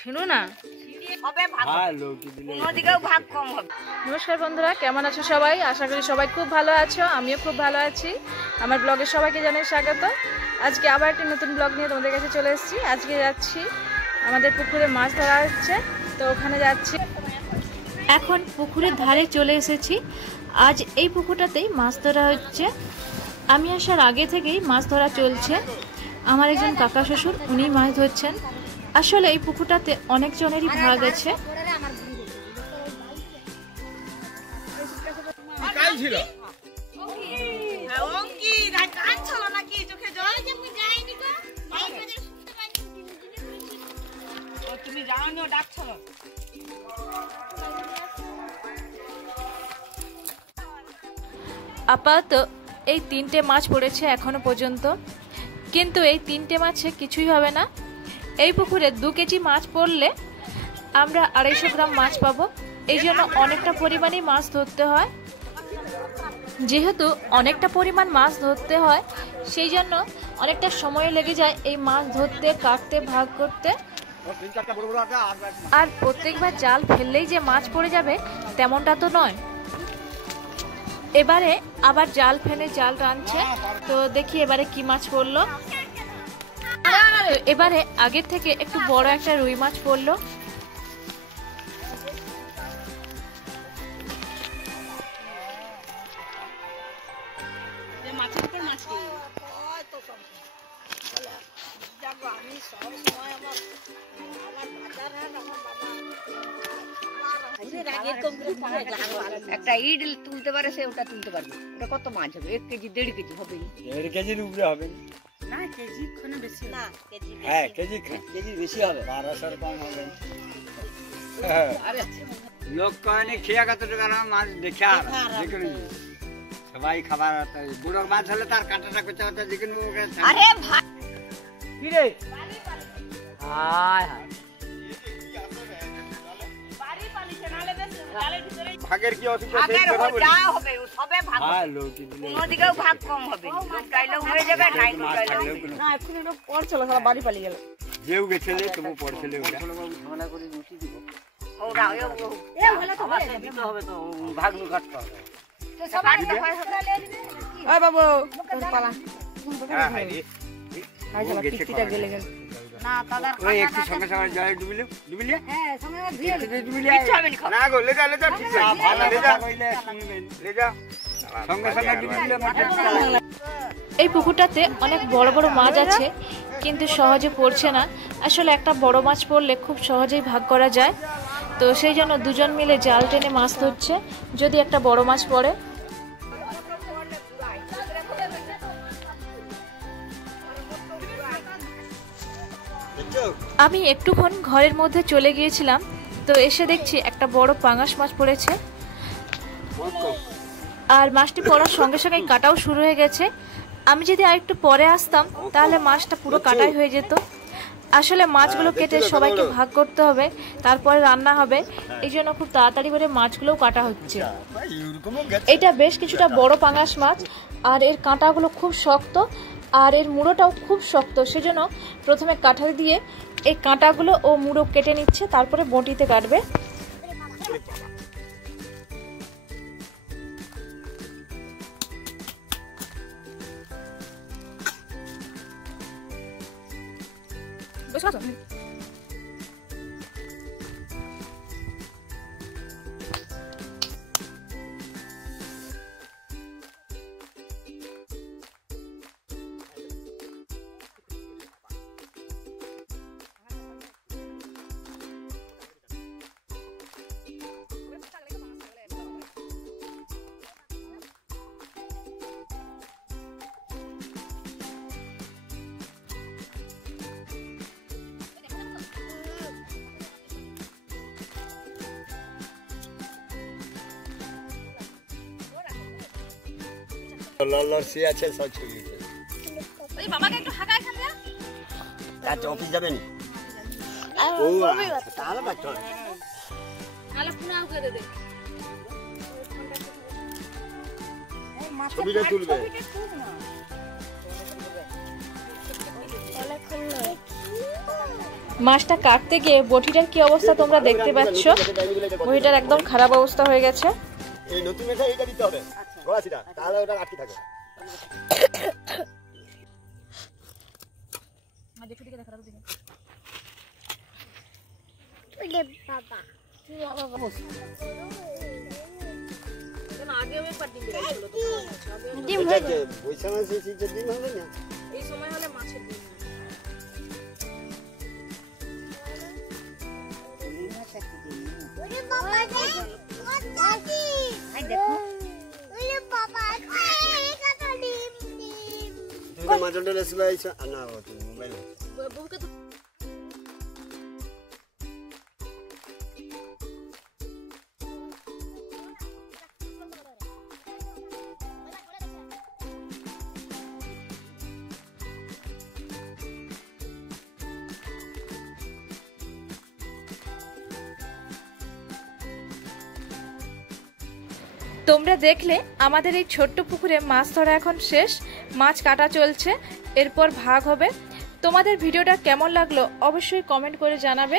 ছিড়ো না নমস্কার বন্ধুরা, কেমন আছো সবাই? আশা করি সবাই খুব ভালো আছো, আমিও খুব ভালো আছি। আমার ব্লগে সবাইকে জানাই স্বাগত। আজকে আবার একটি নতুন ব্লগ নিয়ে তোমাদের কাছে চলে এসেছি। আজকে যাচ্ছি আমাদের পুকুরে মাছ ধরা হচ্ছে, তো ওখানে যাচ্ছি। এখন পুকুরের ধারে চলে এসেছি। আজ এই পুকুরটাতেই মাছ ধরা হচ্ছে। আমি আসার আগে থেকেই মাছ ধরা চলছে। আমার একজন কাকা শ্বশুর উনি মাছ ধরছেন। আসলে এই পুকুরটাতে অনেকজনেরই ভাগ আছে। আপাতত এই 3টে মাছ পড়েছে এখনো পর্যন্ত, কিন্তু এই 3টে মাছে কিছুই হবে না। এই পুকুরে 2 কেজি মাছ পড়লে আমরা 250 গ্রাম মাছ পাবো। এই জন্য অনেকটা পরিমাণে মাছ ধরতে হয়। যেহেতু অনেকটা পরিমাণ মাছ ধরতে হয়, সেই জন্য অনেকটা সময় লেগে যায় এই মাছ ধরতে, কাটতে, ভাগ করতে। আর প্রত্যেকবার জাল ফেললেই যে মাছ পড়ে যাবে তেমনটা তো নয়। এবারে আবার জাল ফেলে জাল টানছে, তো দেখি এবারে কি মাছ পড়লো। এবারে আগের থেকে একটু বড় একটা রুই মাছ পড়লো। একটা ইড তুলতে পারে, সে ওটা তুলতে পারবে। ওটা কত মাছ হবে? 1 কেজি 1.5 কেজি হবে। 1.5 কেজির উপরে হবে না, কেজি খানে বেশি না। কেজি হ্যাঁ, কেজি বেশি হবে। 1200 কম হবে। লোক কয়নি খেয়া কত টাকা মাছ দেখে আর দেখুন সবাই খাবার। বুড়ো মাছ হলে তার কাঁটাটা করতে হতো। দেখুন আরে ভাই কি রে, হায় হায় ভাগের কি অসুবিধা? হবে সবে ভাগ, কোনো দিকেও ভাগ কম হবে। লোকটাইলেও হয়ে যাবে, নাই লোকটাইলেও না। এখন লোক পড়ছিল, সারা বাড়ি পালিয়ে গেল। যেও গেছিলে তবু পড়ছিলে। ওটা ঝামেলা করে রুটি দিব। ওরা এ হলে তো দিতে হবে, তো ভাগ নু কাটতে হবে। তো সবাই পয়সা নিয়ে দিবে। ওই বাবু তোর পালা। হ্যাঁ হ্যাঁ আই শালা পিটিটা গেলে গেল না। তাদের ওই একটু সঙ্গে সঙ্গে জলে ডুবিলে হ্যাঁ, সঙ্গে ধুয়ে ডুবিলে কিছু হবে না। গো লে যা ঠিক আছে, ভালো লে যা লে যা সঙ্গে সঙ্গে ডুবিলে মাঠে। এই পুকুরটাতে অনেক বড় বড় মাছ আছে, কিন্তু সহজে পড়ছে না। আসলে একটা বড় মাছ পড়লে খুব সহজেই ভাগ করা যায়, তো সেই জন্য দুজন মিলে জাল টেনে মাছ ধরছে যদি একটা বড় মাছ পড়ে। আমি একটুক্ষণ ঘরের মধ্যে চলে গিয়েছিলাম, তো এসে দেখছি একটা বড় পাঙাশ মাছ পড়েছে। আর মাছটি পড়ার সঙ্গে সঙ্গে কাটাও শুরু হয়ে গেছে। আমি যদি আর একটু পরে আসতাম তাহলে মাছটা পুরো কাটাই হয়ে যেত। আসলে মাছগুলো কেটে সবাইকে ভাগ করতে হবে, তারপরে রান্না হবে। এই জন্য খুব তাড়াতাড়ি করে মাছগুলোও কাটা হচ্ছে। এটা বেশ কিছুটা বড় পাঙাশ মাছ, আর এর কাঁটাগুলো খুব শক্ত, আর এর মুড়োটাও খুব শক্ত। সেজন্য প্রথমে কাঁঠাল দিয়ে এই কাঁটাগুলো ও মুড়ো কেটে নিচ্ছে, তারপরে বঁটিতে কাটবে। ললসি আছে সব ছবি। ওই বাবাকে একটু হাঁকায় খাবে। আজ অফিস যাবেন? ও তাহলে বাচ্চা তাহলে পুনাও করে দে। ছবিটা তুলবে। মাছটা কাটতে গিয়ে বটিটার কি অবস্থা তোমরা দেখতে পাচ্ছ। বটিটার একদম খারাপ অবস্থা হয়ে গেছে। এই নতুন মেশা এইটা দিতে হবে গলাছিটা, তাহলে ওটা আটকে থাকে। এই সময় হলে মাছের ডিম তোমরা দেখলে আমাদের এই ছোট্ট পুকুরে মাছ ধরা এখন শেষ, মাছ কাটা চলছে, এরপর ভাগ হবে। তোমাদের ভিডিওটা কেমন লাগলো অবশ্যই কমেন্ট করে জানাবে।